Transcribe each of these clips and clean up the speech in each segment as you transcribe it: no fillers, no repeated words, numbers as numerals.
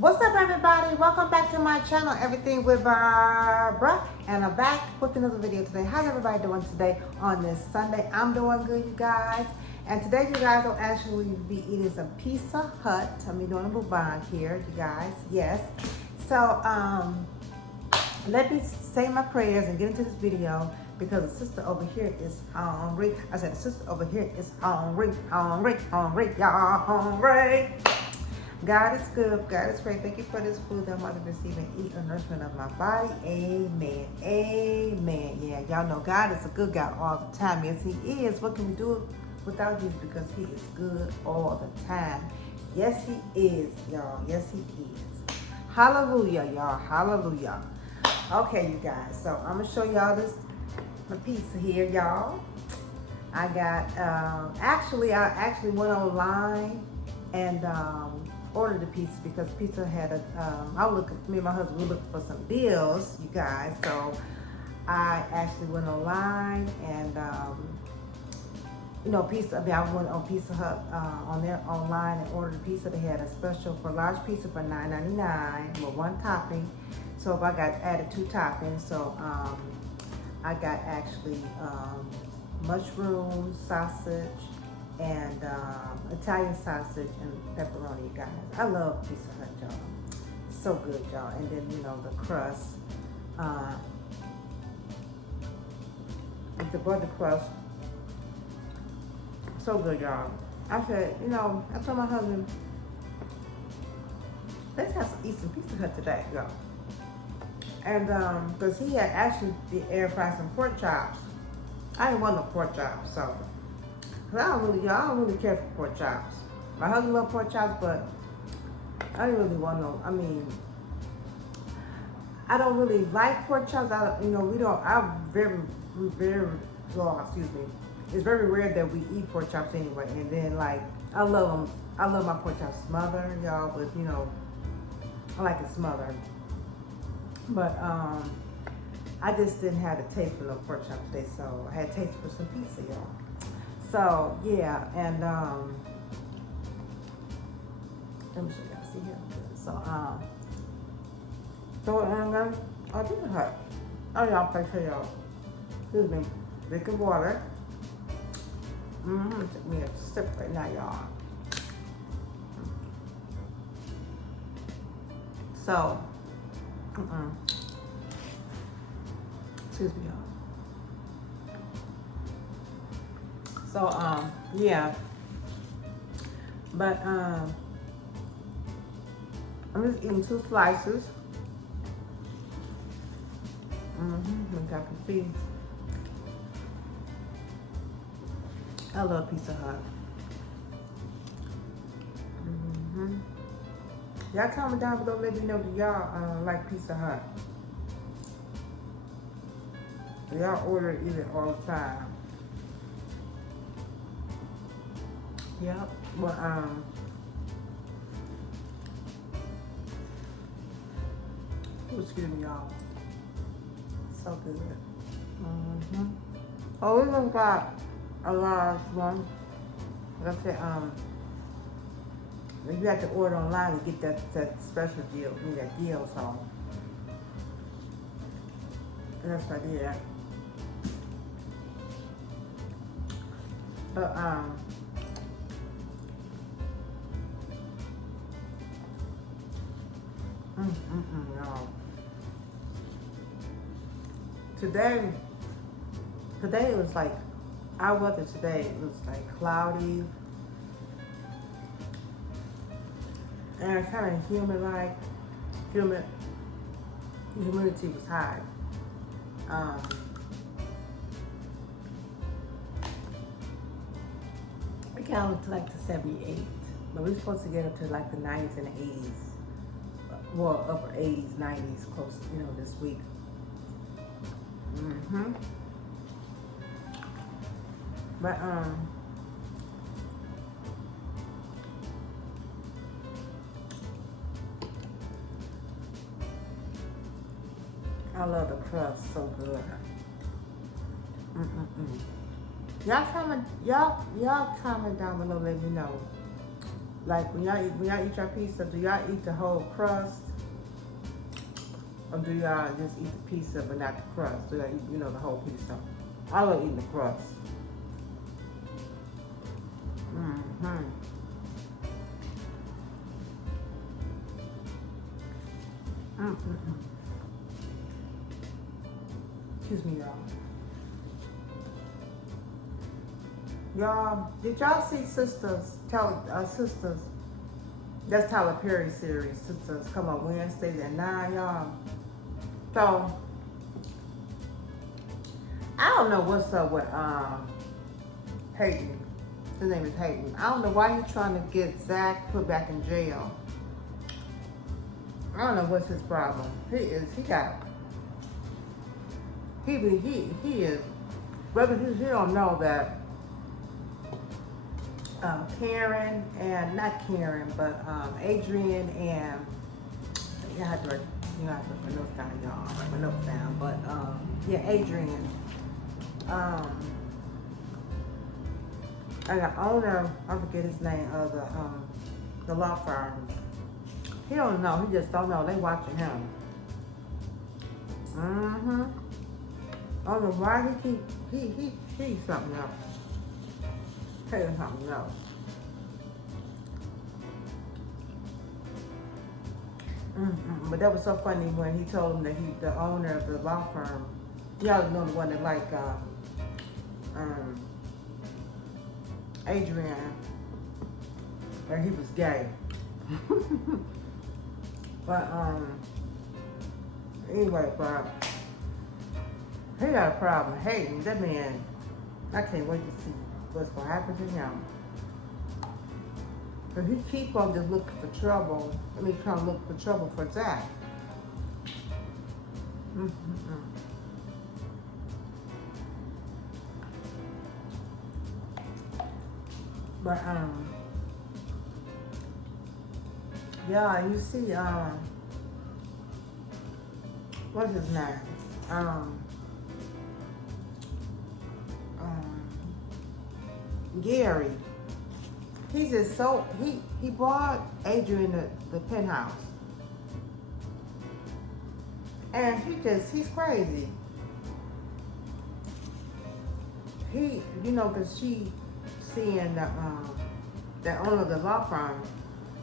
What's up, everybody? Welcome back to my channel, Everything with Barbara, and I'm back with another video today. How's everybody doing today on this Sunday? I'm doing good, you guys. And today, you guys will actually be eating some Pizza Hut. I'm doing a mukbang here, you guys. Yes. So, let me say my prayers and get into this video because the sister over here is hungry. I said the sister over here is hungry, y'all hungry. God is good. God is great. Thank you for this food that I'm about to receive and eat the nourishment of my body. Amen. Amen. Yeah, y'all know God is a good God all the time. Yes, He is. What can we do without you? Because He is good all the time. Yes, He is, y'all. Yes, He is. Hallelujah, y'all. Hallelujah. Okay, you guys. So I'm gonna show y'all this my pizza here, y'all. I got I actually went online and ordered the pizza because pizza had me and my husband were looking for some deals, you guys. So I actually went online and I went on Pizza Hut on their online and ordered a pizza. They had a special for large pizza for $9.99 with one topping. So if I got added 2 toppings, so I got actually mushroom, sausage, and Italian sausage and pepperoni, you guys. I love Pizza Hut, y'all. So good, y'all. And then, the crust. With the butter crust. So good, y'all. I said, I told my husband, let's eat some Pizza Hut today, y'all. And because he had actually air fried some pork chops. I didn't want no pork chops, so I don't really care for pork chops. My husband loves pork chops, but I don't really want no. I don't really like pork chops. It's very rare that we eat pork chops anyway. And then I love them. I love my pork chops smothered, y'all. But I like it smothered. But I just didn't have the taste for no pork chops today, so I had taste for some pizza, y'all. So yeah, and let me show y'all. See here. So I did it hot. Oh y'all, play for y'all. Excuse me. Drinking water. Took me a sip right now, y'all. So, excuse me, y'all. So, yeah. But, I'm just eating 2 slices. Like I can see. I love Pizza Hut. Y'all comment down below, let me know that y'all like Pizza Hut. Y'all order it, eat it all the time. Yep. Well, excuse me, y'all. So good. Oh, we even got a large one. Like I said, you have to order online to get that special deal. That deal, so that's what I did. But y'all. Today it was like, our weather today was like cloudy. And it's kind of humid, humidity was high. It got up to like the 78, but we're supposed to get up to like the 90s and the 80s. Well, upper 80s, 90s, close, this week. But I love the crust, so good. Y'all comment down below, let me know Like when y'all eat your pizza, do y'all eat the whole crust? Or do y'all just eat the pizza but not the crust? Do y'all eat, you know, the whole pizza? I love eating the crust. Mm-hmm. Mm-mm-mm. Excuse me, y'all. Y'all, did y'all see Sisters? Sisters. That's Tyler Perry series. Sisters come on Wednesdays at 9, y'all. So I don't know what's up with Hayden. His name is Hayden. I don't know why he's trying to get Zach put back in jail. I don't know what's his problem. He is whether he don't know that Karen and not Karen, but Adrian and you have to my notes down, y'all. My notes down, but yeah, Adrian. And the owner, I forget his name, of the law firm. He don't know. He just don't know. They watching him. Mm-hmm. I don't know why he's something else. He's something else. Mm-hmm. But that was so funny when he told him that the owner of the law firm, y'all know the one that like Adrian, that he was gay. But anyway, but he got a problem hating that man. I can't wait to see what's gonna happen to him. But he keep on just looking for trouble. I mean, trying to look for trouble for Zach. Mm-hmm. But yeah, you see, what's his name? Gary. He's just so he bought Adrian the penthouse, and he's crazy. He, you know, cause she seeing the owner of the law firm.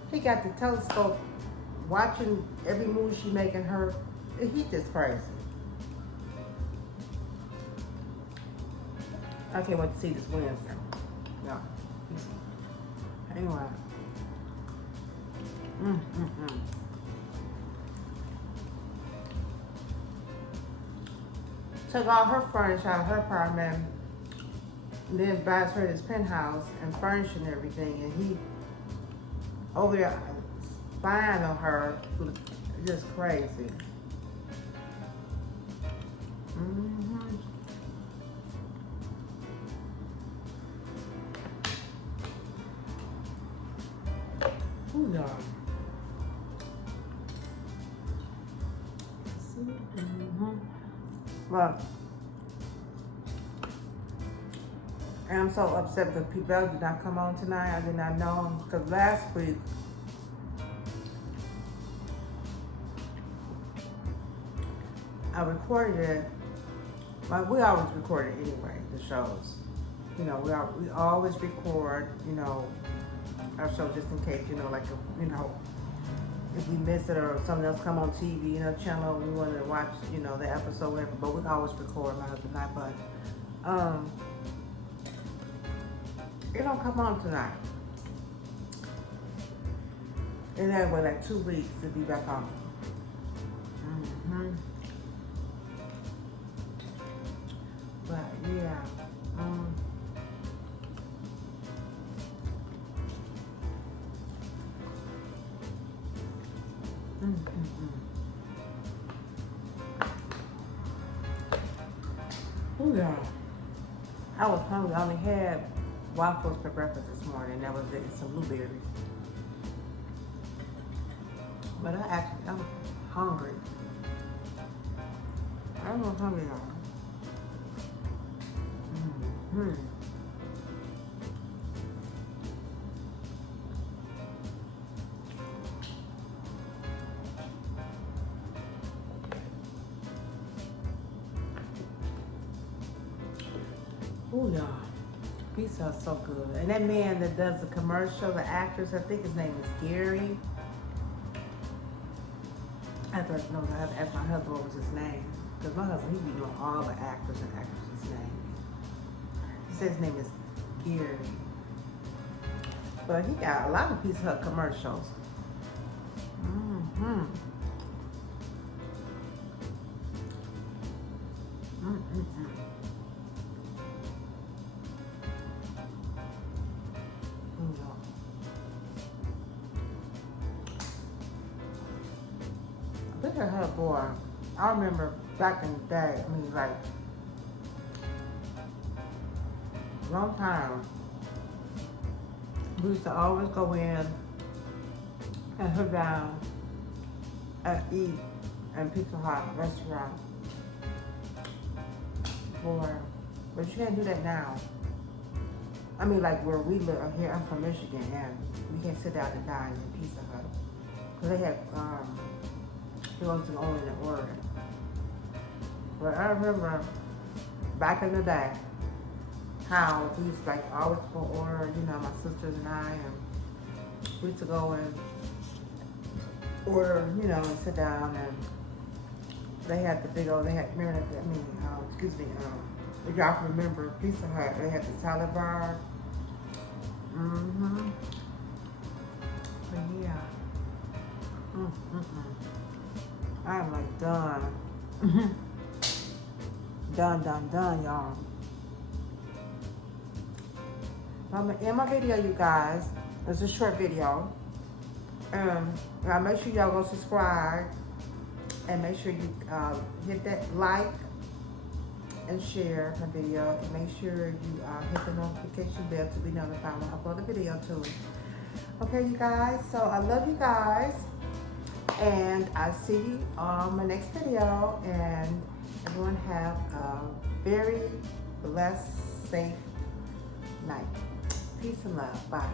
He got the telescope, watching every move she making her. He just crazy. I can't wait to see this Wednesday. Yeah. Anyway. Took all her furniture out of her apartment, and then buys her this penthouse and furnishing everything, and he over there spying on her, just crazy. Ooh, y'all. Well, and I'm so upset because P-Bell did not come on tonight. I did not know him because last week I recorded it. Like, we always record it anyway, the shows. You know, we always record, you know, our show just in case, you know, like, you know, if we miss it or something else come on TV, you know, channel, we want to watch, you know, the episode, whatever, but we always record, my husband and I, but, it don't come on tonight. And then wait like 2 weeks to be back on. But yeah, oh yeah, I was hungry. I only had waffles for breakfast this morning. That was it, and some blueberries. But I'm hungry. I'm hungry now. Ooh, y'all. Pizza Hut's so good. And that man that does the commercial, the actress, I think his name is Gary. I have to ask my husband what was his name. Because my husband, he be knowing all the actors and actresses' names. He says his name is Gary. But he got a lot of Pizza Hut commercials. Mm-hmm. Mm-mm-mm. Look at her, boy. I remember back in the day, I mean, like, a long time, we used to always go in and sit down and eat in Pizza Hut restaurant. Boy, but you can't do that now. I mean, like where we live here, I'm from Michigan, and we can't sit down and dine in Pizza Hut. Because they had, it wasn't only in order. But I remember back in the day how we used to like always go order, you know, my sisters and I, and we used to go and order, you know, and sit down, and they had the big old, they had, remember, if y'all can remember Pizza Hut, they had the salad bar. Mm-hmm. But yeah. I'm like done. Done, y'all. I'm gonna end my video, you guys. It's a short video. Now make sure y'all go subscribe, and make sure you hit that like and share my video, and make sure you hit the notification bell to be notified when I upload a video too. Okay, you guys. So I love you guys. And I'll see you on my next video. And everyone have a very blessed, safe night. Peace and love. Bye.